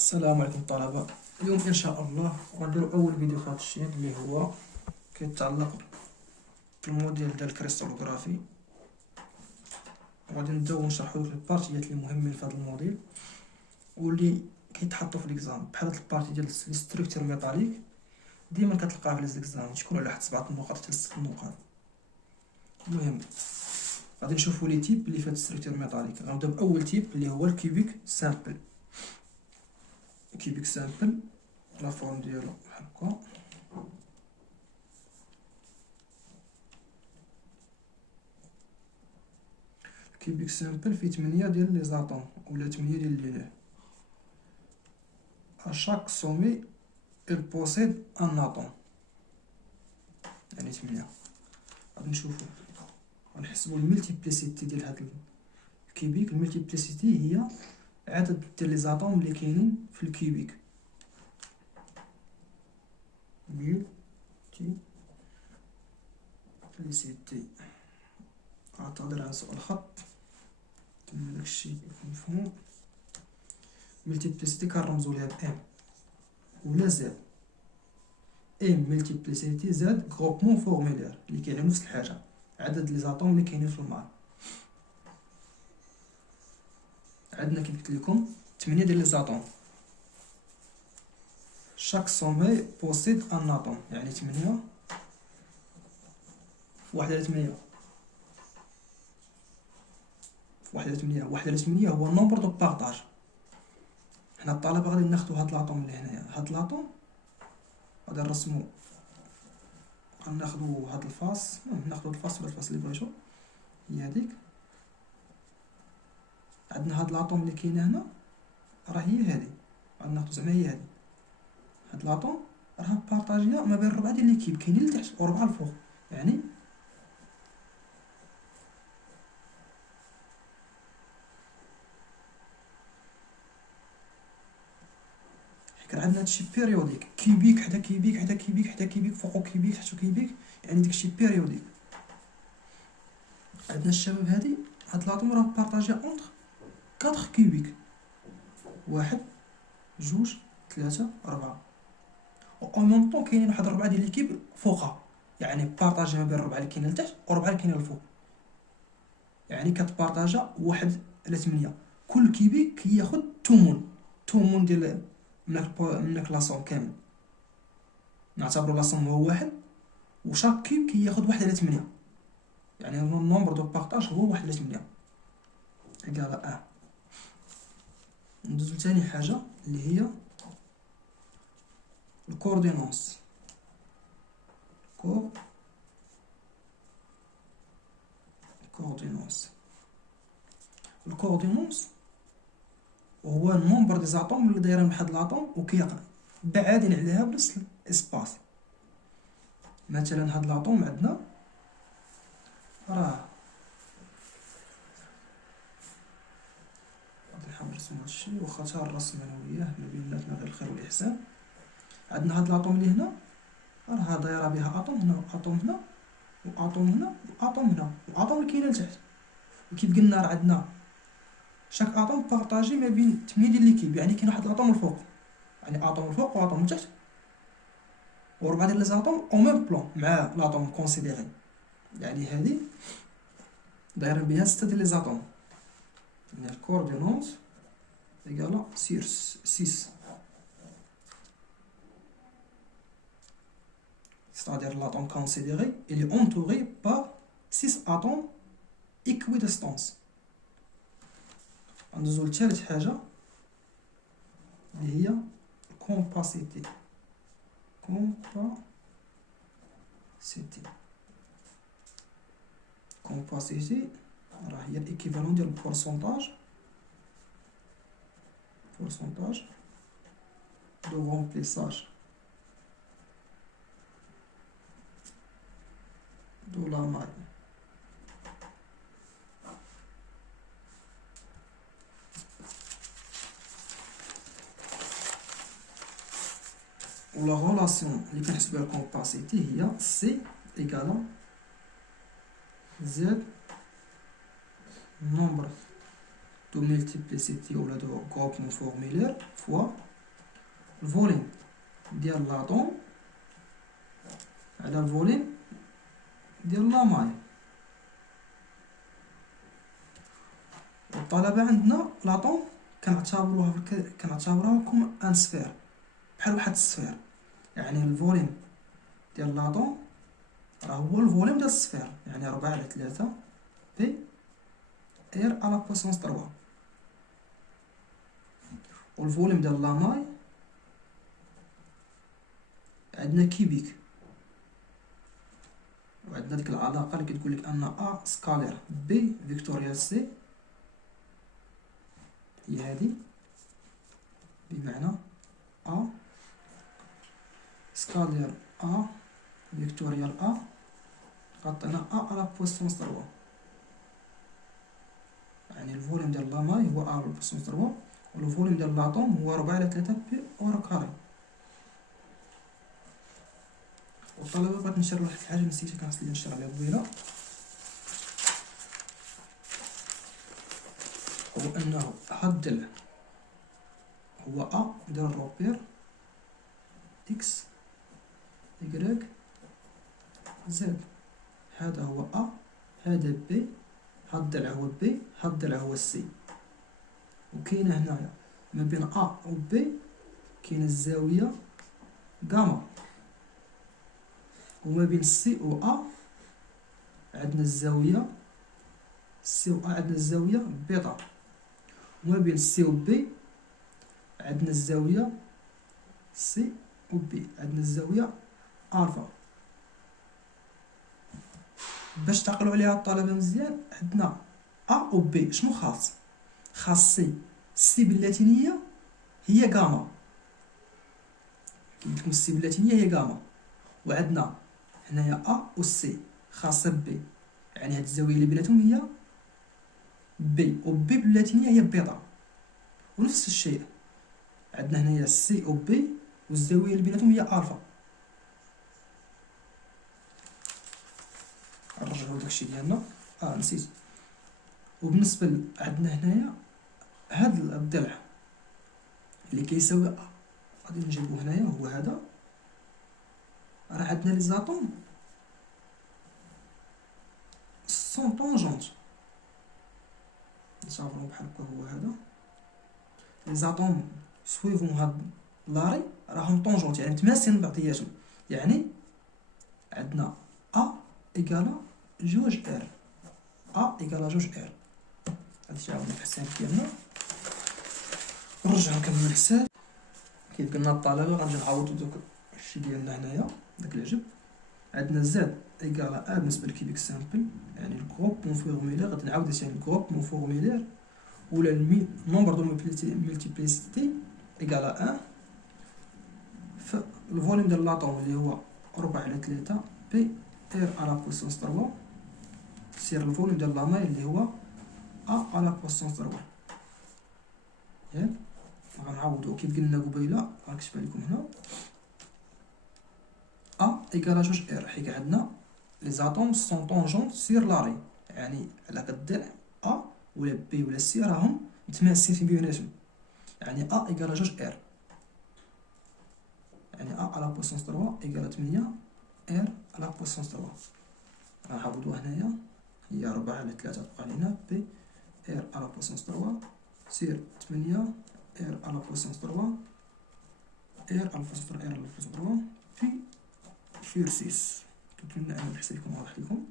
السلام عليكم الطلبة. اليوم ان شاء الله غنديرو اول فيديو في هذا الشيء اللي هو كيتعلق بالموديل ديال الكريستالوغرافي. غادي نبداو نشرحو لك البارتيات اللي مهمين في هذا الموديل واللي كيتحطوا في ليكزام، بحال هاد البارتي ديال ستركتور ميتاليك ديما كتلقاها في ليكزام، تكون على واحد 7 نقاط حتى ل 6 نقاط. المهم غادي نشوفو لي تيب اللي فيه ستركتور ميتاليك. غنبداو باول تيب اللي هو الكيوبيك سامبل. كيوبيك سامبل لا فورم ديالو بحال هكا. كيوبيك سامبل فيه 8 ديال لي زاتوم ولا 8 ديال لي ليه. à chaque sommet il possède un atome، يعني 8. غادي نشوفو غنحسبو الملتيبليسيتي ديال هاد الكيوبيك. الملتيبليسيتي هي عدد ديال لي زاتوم اللي كاينين في الكيوبيك. ملتيبليسيتي اعتذر على سوء الخط، تما داكشي يكون مفهوم. ملتيبليسيتي كنرمزو ليها ب ام ولا زد. ام ملتيبليسيتي زد غروبمون فورمولير اللي كيعنيو نفس الحاجه، عدد لي زاتوم اللي كاينين في الماء. عندنا كيف قلت لكم 8 ديال لي زاتوم. شاك سومي بوسيد ان اتوم، يعني 8 في 1 على 8 في 1 على 8. 1 على 8 هو النومبر دو بارطاج. حنا الطلبه غادي ناخدو هاد لاطوم اللي هنايا، هاد لاطوم غادي نرسمو، غناخدو هاد الفاس، ناخدو هاد الفاس ولا الفاس اللي بغيتو هي هاديك. عندنا هاد لاطوم اللي كاينه هنا راه هي هادي، غناخدو زعما هي هادي. هاد لاطوم راه بارطاجيه ما بين 4 ديال ليكيب، كاينين لتحت و4 الفوق، يعني كان عندنا هادشي بيريوديك، كيوبيك حدا كيوبيك حدا كيوبيك حدا كيوبيك فوقو كيوبيك تحتو كيوبيك، يعني داكشي بيريوديك. عندنا الشباب هادي هاد لاطوم راه بارطاجيه اونتر 4 كيوبيك، 1 2 3 4، و اون ميم طون كاينين واحد 4 ديال ليكيب فوقها، يعني بارطاجيه ما بين 4 اللي كاينين لتحت و 4 اللي كاينين الفوق، يعني كتبارطاجا 1 على 8. كل كيوبيك كياخد تومون ديال منك لاصوم كامل. نعتبرو لاصوم هو 1 وشاك كيوب كياخد 1 على 8، يعني النومبر دو بارطاج هو 1 على 8 إيكال ندوزو لتاني حاجة اللي هي الكوردينونس. الكوردينونس هو النومبر دي زاتوم اللي دايرين بواحد لاطوم و بعادين عليها بنفس الاسباس. مثلا هاد لاطوم عندنا راه غادي نحاول نرسم هادشي واخا تا الرسم انا وياه ما بيناتنا غير الخير والاحسان. عندنا هاد لاطوم اللي هنا راه دايره بها اطوم هنا واطوم هنا واطوم هنا واطوم هنا واطوم اللي كاينه لتحت. وكيف قلنا راه عندنا شاك اطوم بارطاجي ما بين 8 ديال ليكيب، يعني كاين واحد الاطوم الفوق، يعني اطوم الفوق واطوم لتحت و4 ديال لي زاتوم او ميم بلون مع لاطوم كونسيديري، يعني هادي دايرين بها 6 ديال لي زاتوم. يعني الكوردينونس إيكالا 6، c'est-à-dire l'atome considéré il est entouré par 6 atomes équidistants. ندوزو لثالث حاجة اللي هي الكومباسيتي. كومباسيتي راه هي الإيكيفالون ديال البورسونتاج دو رومبليساج دو لا ماي. و لا غولاسيون اللي كنحسبو بها الكومباسيتي هي سي إيكالا زد نومبر دو ملتيبليسيتي ولا دو غروبمون فورمولير فوا الفوليوم ديال لاطوم على الفوليوم ديال لا ماي. والطلبة عندنا لاطوم كنعتبروها كوم ان سفير، بحال واحد السفير، يعني الفوليوم ديال لاطوم راه هو الفوليوم ديال السفير، يعني 4/3 بي اير على بويسونس 3. والفوليوم ديال لا ماي عندنا كيبيك، وعندنا ديك العلاقه اللي كتقول لك ان ا سكالير بي فيكتوريال سي هي هادي، بمعنى ا سكالير ا فيكتوريال ا غطينا ا على بويسونس 3، يعني الفوليوم ديال لا ماي هو ا على بويسونس 3، والفوليوم ديال لاطوم هو 4/3 بي اور كاري. والطلبة بغات نشر واحد الحاجة نسيتها كنعرف ليا نشر عليها قبيلة، هو أنه هاد الضلع هو أ ديال الروبير إكس إكغيك زد، هذا هو أ، هذا بي، هاد الضلع هو بي، هاد الضلع هو سي. وكاينة هنايا ما بين أ و بي كاينة الزاوية غاما، وما بين سي و أ عندنا الزاوية سي و أ عندنا الزاوية بيتا، وما بين سي و بي عندنا الزاوية سي و بي عندنا الزاوية ألفا. باش تعقلوا عليها الطلبة مزيان، عندنا أ و بي شنو خاص؟ خاص سي باللاتينية هي غاما، كيقولكم سي باللاتينية هي غاما، وعندنا هنايا أ و سي خاصة بي، يعني هاد الزاوية اللي بيناتهم هي بي، و بي باللاتينية هي بيتا. ونفس الشيء عندنا هنايا سي و بي والزاوية اللي بيناتهم هي ألفا. نرجعو داكشي ديالنا، نسيت. وبالنسبة عندنا هنايا هاد الضلع اللي كيساوي أ، غادي نجيبو هنايا هو هذا، راه عندنا لي زاتوم سون طونجونت، نصاوبو بحال هكا هو هذا، لي زاتوم سويفون هاد لاري راهم طونجونت يعني متماسين بعضياتهم، يعني عندنا أ إيكالا جوج إر، أ إيكالا جوج إر. هادشي تعاودنا في الحساب ديالنا، نرجعو نكملو الحساب. كيف قلنا الطلبة غنجي نعوضو دوك الشي ديالنا هنايا داك العجب. عندنا زد إيكالا أ بالنسبة لكيبيك سامبل، يعني الكروب مون فورميلير، غادي نعاود ثاني الكروب مون فورميلير ولا نومبر دو ملتيبليسيتي إيكالا أن في الفوليوم ديال لاطوم اللي هو 4/3 بي إر على بويسونس 3 سير الفوليوم ديال لاماي اللي هو أ على بويسونس 3. ياك غنعوضو كيف قلنا قبيله، غنكتبها لكم هنا أ إيكالا جوج إر، حيت عندنا لي زاتوم سون طونجونت سير لاري، يعني على قد الضلع أ ولا بي ولا سي راهم متماسين في بيناتهم، يعني أ إيكالا جوج إر، يعني أ على بويسونس 3 إيكالا 8 إر على بويسونس 3. غنعوضوها هنايا هي 4/3 تبقى لينا بي إر على بويسونس 3 سير 8 إر على بويسونس 3 إر على بويسونس 3 إر على بويسونس 3 في 6. كنتمنى أن الحساب يكون واضح لكم.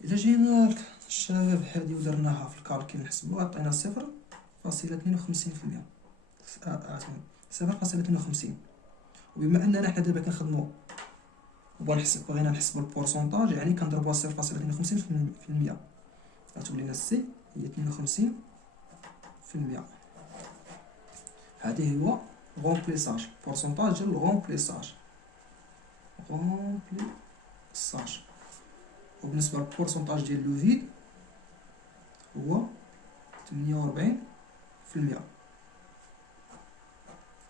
إلا جينا الشباب هادي ودرناها في الكالكي نحسبو، عطينا 0.52%، 0.52. وبما أننا حنا دابا كنخدمو بغينا نحسبو البورسونتاج، يعني كنضربوها 0.52%، غتولي لنا سي هي 52%. هادي هو غومبليساج، بورسونتاج ديال الغومبليساج. وبالنسبة للبورسونتاج ديال لو فيد هو 48%،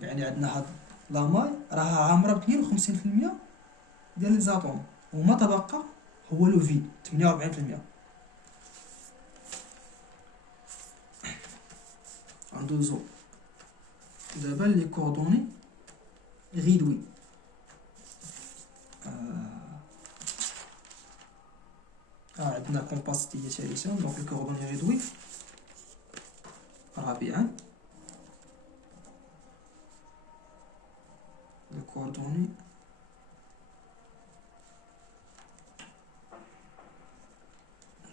يعني عندنا هاد لاماي راها عامرة ب 52% ديال لي زاتوم، وما تبقى هو لو فيد 48%. غندوزو دابا لي كوردوني غيدوي. عندنا كومباسيتي ثالثا، دونك لي كوردوني غيدوي. رابعا لي كوردوني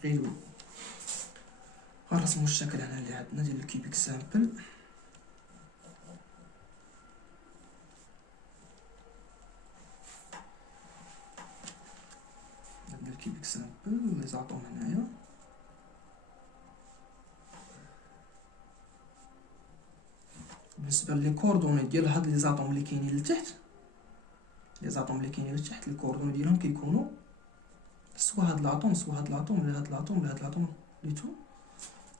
غيدوي. غنرسمو الشكل هنا اللي عندنا ديال الكيبيك سامبل. عندنا الكيبيك سامبل لي زاتوم هنايا. بالنسبه لي كوردوني ديال هاد لي زاتوم اللي كاينين لتحت، لي زاتوم اللي كاينين لتحت لي كوردوني ديالهم كيكونوا سوا هاد لاطوم سوا هاد لاطوم ولا هاد لاطوم ولا هاد لاطوم لي تو.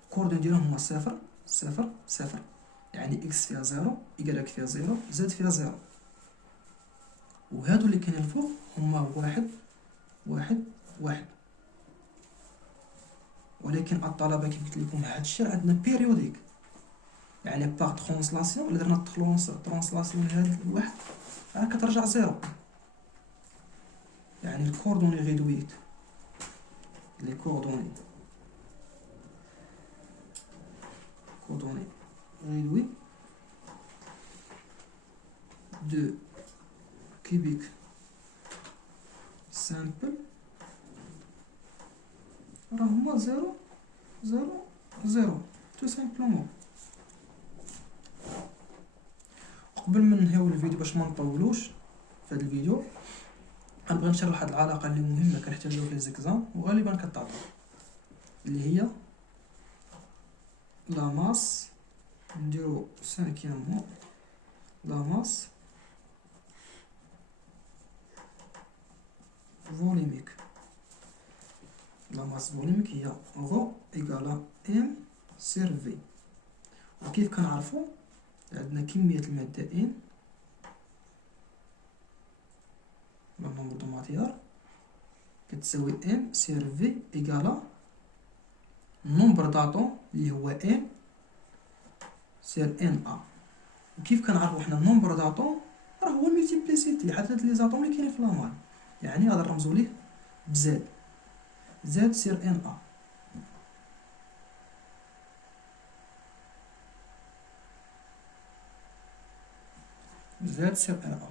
الكوردوني ديالهم هما صفر صفر صفر، يعني اكس فيها زيرو، إيكغيك فيها زيرو، زد فيها زيرو. وهادو اللي كاينين الفوق هما واحد واحد واحد. ولكن الطلبة كيف قلت لكم هادشي راه عندنا بيريوديك، يعني باغ ترونسلاسيون الا درنا ترونسلاسيون لهاد الواحد راه كترجع زيرو. يعني الكوردوني غيدويت، لي كوردوني غيدوي دو كيبيك سامبل راه هما زيرو زيرو زيرو تو سامبلومون. قبل ما ننهيو الفيديو باش ما نطولوش في هذا الفيديو، غنبغي نشرح واحد العلاقه اللي مهمه كنحتاجوها في ليزيكزام وغالبا كتعطى، اللي هي لا ماس. نديرو سانكيام مو لا ماس فوليميك. لا ماس فوليميك هي غو إيكالا ام سير في. وكيف كنعرفو عندنا كمية المادة ان لو نومبر دو ماتيار كتساوي ام سير في إيكالا نومبر داتوم اللي هو ام سير ان ا. وكيف كنعرفو حنا النومبر داتوم راه هو الملتيبليسيتي عدد لي زاتوم اللي كاينين في لامال، يعني غادي نرمزو ليه بزاد، زاد سير ان ا. زاد سير ان ا.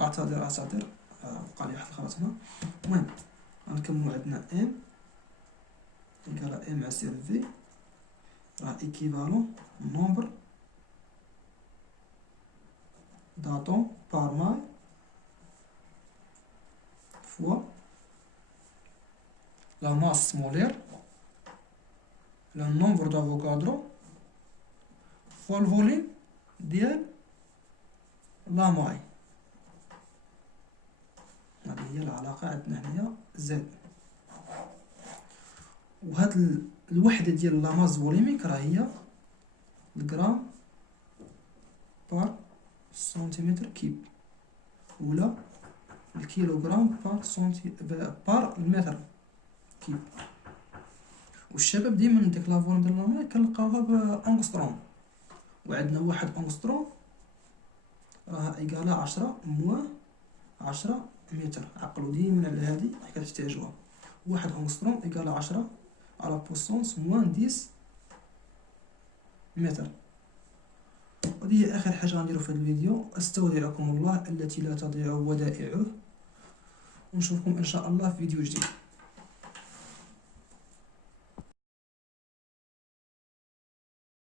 اعتذر بقى لي واحد الخطأ هنا. المهم غنكملو عندنا ام إيكالا ام على سير في راه إيكيفالون نومبر داتوم بار ماي فوا لا ماس مولير لو نومبر دافوكادرو فوا الفوليم ديال لا ماي. هذه هي العلاقة عندنا هنايا زد. وهاد الوحدة ديال لا ماس فوليميك راه هي الغرام بار سنتيمتر كيب ولا الكيلوغرام بار المتر كيب. والشباب ديما ديك لا فوليم ديال لا ماي كنلقاوها بأنغستروم، وعندنا واحد أنغستروم راه إيكالا 10 موان 10 متر. عقلوا ديما على هادي حيت كتحتاجوها. واحد أنغستروم إيكالا 10 على بوسونس موان 10 متر. وهذه هي آخر حاجة غنديرو في هذا الفيديو. أستودعكم الله التي لا تضيع ودائعه، ونشوفكم إن شاء الله في فيديو جديد.